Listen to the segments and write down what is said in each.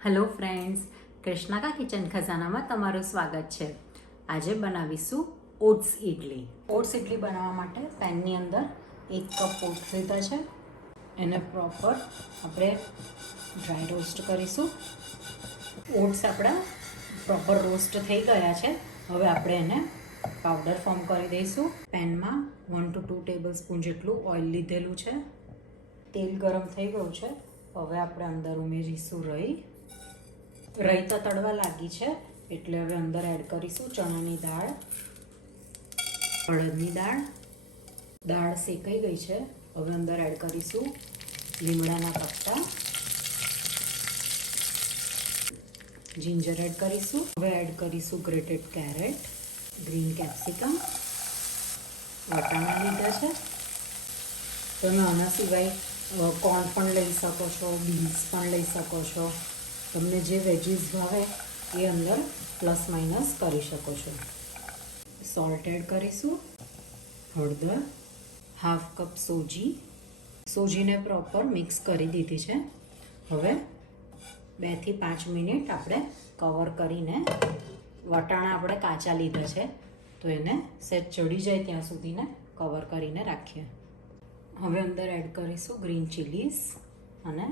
Hello friends, કૃષ્ણાકા kitchen ખજાનામાં તમારું સ્વાગત છે. આજે બનાવીશું ઓટ્સ ઇડલી. ઓટ્સ ઇડલી બનાવવા માટે પેનની અંદર 1 કપ ઓટ્સ લીધા છે. એને પ્રોપર આપણે ડ્રાય રોસ્ટ કરીશું. ઓટ્સ આપણા પ્રોપર રોસ્ટ થઈ ગયા છે. હવે આપણે એને પાવડર ફોર્મ કરી દઈશું. પેનમાં 1 to 2 ટેબલ સ્પૂન જેટલું ઓઇલ લીધેલું છે. તેલ ગરમ થઈ ગયું છે. હવે આપણે અંદર ઉમેરીશું રહી તો તળવા લાગી છે, એટલે હવે અંદર એડ કરીશું ચણાની દાળ, અડદની દાળ. દાળ શેકાઈ ગઈ છે. હવે અંદર એડ કરીશું લીમડાના પત્તા, જિંજર એડ કરીશું. હવે એડ કરીશું ગ્રેટેડ કેરેટ, ગ્રીન કેપ્સિકમ, વટાણા લીધા છે. તમે આના સિવાય કોર્ન પણ લઈ શકો છો, બીન્સ પણ લઈ શકો છો. તમને જે વેજીસ ભાવે એ અંદર પ્લસ માઇનસ કરી શકો છો. સોલ્ટ એડ કરીશું, હળદર, હાફ કપ સોજીને પ્રોપર મિક્સ કરી દીધી છે. હવે 2 થી 5 મિનિટ આપણે કવર કરીને, વટાણા આપણે કાચા લીધા છે તો એને સેજ ચડી જાય ત્યાં સુધીને કવર કરીને રાખીએ. હવે અંદર એડ કરીશું ગ્રીન ચીલીસ અને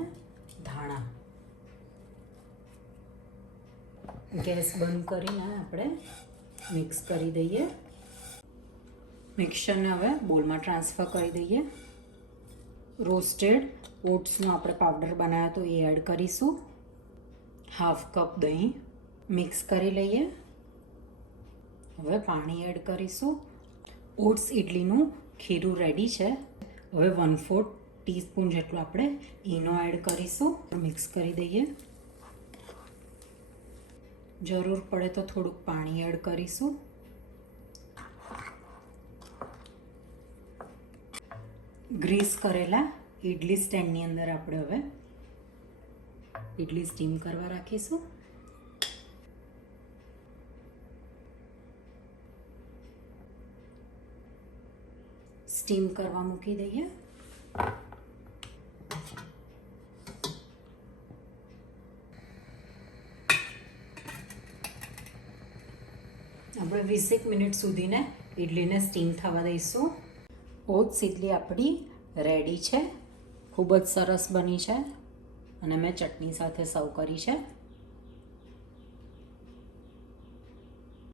ધાણા. ગેસ બંધ કરીને આપણે મિક્સ કરી દઈએ. મિક્સરને હવે બોલમાં ટ્રાન્સફર કરી દઈએ. રોસ્ટેડ ઓટ્સનો આપણે પાવડર બનાવ્યો તો એ એડ કરીશું. હાફ કપ દહીં મિક્સ કરી લઈએ. હવે પાણી એડ કરીશું. ઓટ્સ ઇડલીનું ખીરું રેડી છે. હવે 1/4 ટીસ્પૂન જેટલું આપણે ઈનો એડ કરીશું. મિક્સ કરી દઈએ. જરૂર પડે તો થોડુંક પાણી એડ કરીશું. ગ્રીસ કરેલા ઇડલી સ્ટેન્ડની અંદર આપણે હવે ઇડલી સ્ટીમ કરવા રાખીશું. સ્ટીમ કરવા મૂકી દઈએ. આપણે 20 મિનિટ સુધીને ઇડલીને સ્ટીમ થવા દઈશું. ઓટ્સ ઇડલી આપણી રેડી છે. ખૂબ જ સરસ બની છે અને મેં ચટણી સાથે સર્વ કરી છે.